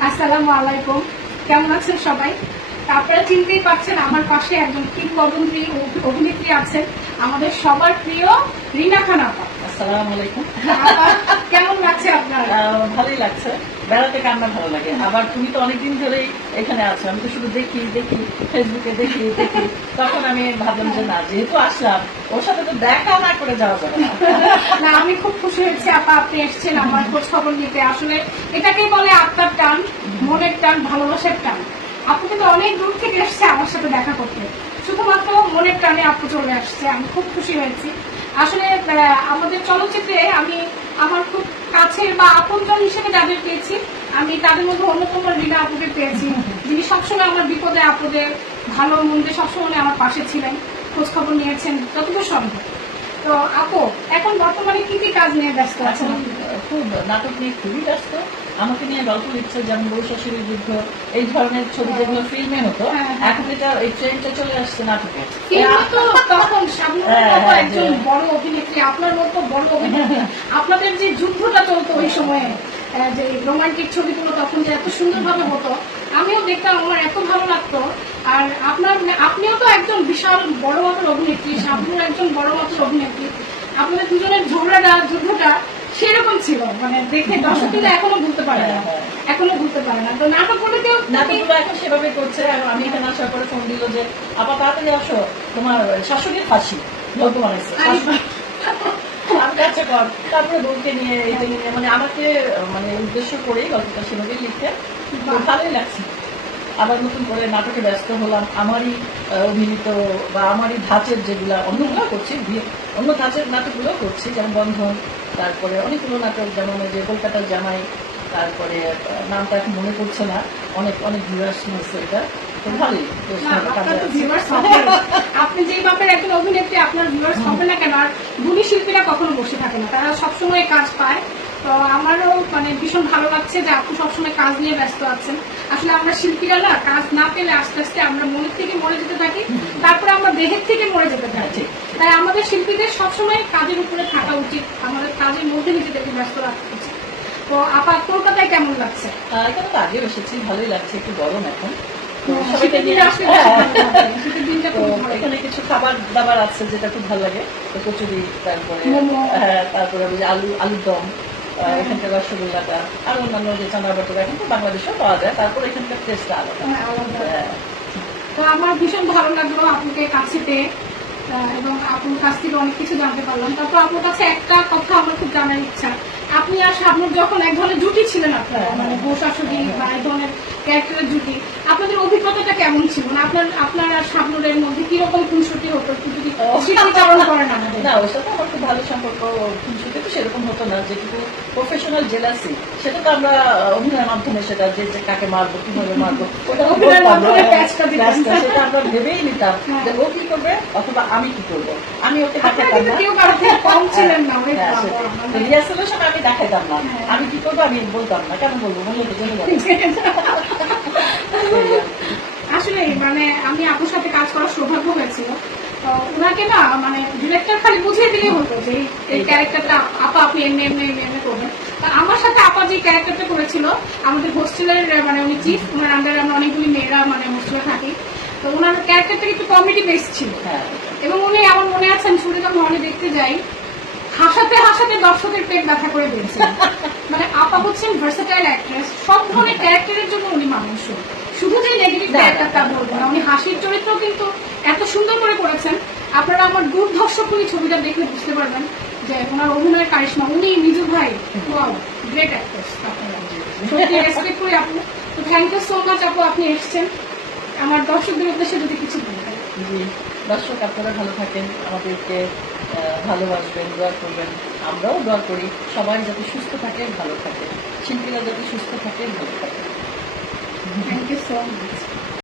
আসসালামু আলাইকুম। কেমন আছেন সবাই? আপনারা চিনতেই পারছেন আমার পাশে একজন কিংবদন্তি অভি- অভিনেত্রী আছেন আমাদের সবার প্রিয় রিনা খান আপা আসসালামু আলাইকুম। কেমন লাগছে আপনার? আহ, ভালোই লাগছে। বেড়াতে কান্না ভালো লাগে? আবার তুমি তো অনেকদিন ধরেই এখানে আছো। আমি তো শুধু দেখি দেখি ফেসবুকে দেখি দেখি। তখন আমি ভাবলাম যে না, যেহেতু আসলাম, ওর সাথে তো দেখা না করে যাওয়া যাবে না, আমি খুব খুশি হয়েছি, আপা, আপনি এসেছেন আমার খোঁজ খবর নিতে। আসলে এটাকেই বলে আত্মার টান, মনের টান, ভালোবাসার টান। আপু কিন্তু অনেক দূর থেকে এসছে আমার সাথে দেখা করতে। শুধুমাত্র মনের টানে আপু চলে আসছে, আমি খুব খুশি হয়েছি। আসলে আহ, আমাদের চলচ্চিত্রে আমি আমার খুব কাছের বা আপনজন হিসেবে যাদের পেয়েছি। আমি তাদের মধ্যে অন্যতম রিনা আপুকে পেয়েছি যিনি সবসময় আমার বিপদে আপদে ভালো মন্দে সবসময় আমার পাশে ছিলেন খোঁজখবর নিয়েছেন যতদূর সম্ভব। তো আপু এখন বর্তমানে কি কি কাজ নিয়ে ব্যস্ত আছেন? খুব নাটক নিয়ে খুবই ব্যস্ত। আমাকে নিয়ে গল্প লিখছে যেমন বউ শাশুড়ির যুদ্ধ এই ধরনের ছবি যেগুলো ফিল্মে হতো হ্যাঁ। এখন এটা এই ট্রেনটা চলে আসছে নাটকে। তখন হ্যাঁ, হ্যাঁ, একজন হ্যাঁ। বড় অভিনেত্রী আপনার মতো বড় অভিনেত্রী। আপনাদের যে যুদ্ধটা চলতো ওই সময়ে যে রোমান্টিক ছবিগুলো তখন যে এত সুন্দরভাবে হতো আমিও দেখতাম আমার এত ভালো লাগতো। আর আপনার আপনিও তো একজন বিশাল বড় মাপের অভিনেত্রী শাবনুর একজন বড় মাপের অভিনেত্রী। আপনাদের দুজনের ঝগড়াটা ছিল। মানে দেখে দর্শকেরা এখনও ভুলতে পারে না। হ্যাঁ, হ্যাঁ। এখনও ভুলতে পারে না। তো নাটকগুলো এখন সেভাবে করছে আর আমি এখানে আসার পরে ফোন দিল যে আপা তাড়াতাড়ি আসো। তোমার শাশুড়ির ফাঁসি বর্তমান আছে কর। তারপরে বউকে নিয়ে এটা নিয়ে মানে আমাকে মানে উদ্দেশ্য করেই গল্পটা সেভাবেই লিখতে। ভালোই লাগছে। আবার নতুন করে নাটকে ব্যস্ত হলাম। আমারই অভিনীত বা আমারই ধাঁচের যেগুলা অন্যগুলো করছি অন্য ধাঁচের নাটকগুলো করছি যেমন বন্ধন তারপরে অনেকগুলো নাটক যেমন যে কলকাতার জামাই তারপরে নামটা এখন মনে পড়ছে না। অনেক অনেক ভিউয়ার্স নিয়েছে এটা। তো ভালোই। আপনি যেই মাপের একজন অভিনেত্রী আপনার ভিউয়ার্স হবে না কেন? আর গুণী শিল্পীরা কখনো বসে থাকে না। তারা সবসময় কাজ পায়। তো আমারও মানে ভীষণ ভালো লাগছে যে আপনি সবসময় কাজ নিয়ে ব্যস্ত আছেন। আসলে আমরা শিল্পীরা না কাজ না পেলে আস্তে আস্তে আমরা মনের থেকে মরে যেতে থাকি তারপরে আমরা দেহের থেকে মরে যেতে থাকি। তাই আমাদের শিল্পীদের সবসময় কাজের উপরে থাকা উচিত আমাদের কাজের মধ্যে নিজেদেরকে ব্যস্ত রাখা উচিত। তো আপা কলকাতায় কেমন লাগছে? এখানে তো আগেও এসেছি ভালোই লাগছে একটু গরম এখন। হ্যাঁ, হ্যাঁ। এখানে কিছু খাবার দাবার আছে যেটা খুব ভালো লাগে কচুরি তারপরে হ্যাঁ তারপরে আলু আলুর দম। এখানকার রসগোল্লাটা আর অন্যান্য যে চানা বাটার এখন তো বাংলাদেশেও পাওয়া যায় তারপর এখানকার টেস্টটা আলাদা হ্যাঁ। হ্যাঁ। তো আমার ভীষণ ভালো লাগল আপুকে কাছে পেয়ে এবং আপুর কাছ থেকে অনেক কিছু জানতে পারলাম তারপর আপুর কাছে একটা কথা আমার খুব জানার ইচ্ছা আপনি আর শাবনুর যখন এক ধরনের জুটি ছিলেন আপনারা হ্যাঁ, মানে। বউ বা এক ধরনের ক্যারেক্টারের জুটি আপনাদের অভিজ্ঞতাটা কেমন ছিল মানে আপনার আপনার আর শাবনুরের মধ্যে কীরকম খুনসুটি হতো একটু যদি করেন আমাদের। না ওর সাথে আমার খুব ভালো সম্পর্ক খুনসুটি তো সেরকম হতো না যেটুকু প্রফেশনাল জেলাসি সেটা তো আমরা অভিনয়ের মাধ্যমে সেটা যে যে কাকে মারবো কীভাবে মারবো ওটা তো অভিনয়ের বলতাম না। মাধ্যমে প্যাচটা দিতাম। প্যাচটা, সেটা আমরা ভেবেই নিতাম। যে ও কি করবে অথবা আমি কি করব। আমি ওকে দেখাতাম না। রিহার্সালের সময় না কি করব বলতাম না। কেন বলব? বললে তো। আসলে মানে আমি আপনার সাথে কাজ করার সৌভাগ্য হয়েছিল। ওনাকে না মানে ডিরেক্টর খালি বুঝিয়ে দিলেই হতো যে এই- ক্যারেক্টারটা আপা আপনি এমনি এমনি এমনি এমনি করবেন। তা আমার সাথে আপা যে ক্যারেক্টারটা করেছিল আমাদের হোস্টেলের মানে উনি চিফ ওনার আন্ডারে আমরা অনেকগুলি মেয়েরা মানে হোস্টেলে থাকি। তো ওনার ক্যারেক্টারটা একটু কমেডি বেস ছিল। হ্যাঁ। এবং উনি আমার মনে আছে আমি শুরুতে যখন হলে দেখতে যাই হাসাতে হাসাতে দর্শকের পেট ব্যথা করে দিয়েছেন মানে আপা হচ্ছেন ভার্সেটাইল অ্যাক্ট্রেস সব ধরনের ক্যারেক্টারের জন্য উনি মানুষ। শুধু যে নেগেটিভ তা বলব না। উনি হাসির চরিত্র কিন্তু এত সুন্দর করে করেছেন। আপনারা আমার দুর্ধর্ষক উনি ছবিটা দেখলে বুঝতে পারবেন যে ওনার অভিনয়ের কারিশমা উনি নিজু ভাই গ্রেট অ্যাক্ট্রেস সত্যি রেসপেক্ট করি আপু তো থ্যাংক ইউ সো মাচ আপু আপনি এসেছেন। আমার দর্শকদের উদ্দেশ্যে যদি কিছু বলতেন জি দর্শক আপনারা ভালো থাকেন আমাদেরকে ভালোবাসবেন দোয়া করবেন। আমরাও দোয়া করি সবাই যাতে সুস্থ থাকে ভালো থাকে। শিল্পীরা যাতে সুস্থ থাকে ভালো থাকে। Thank you so much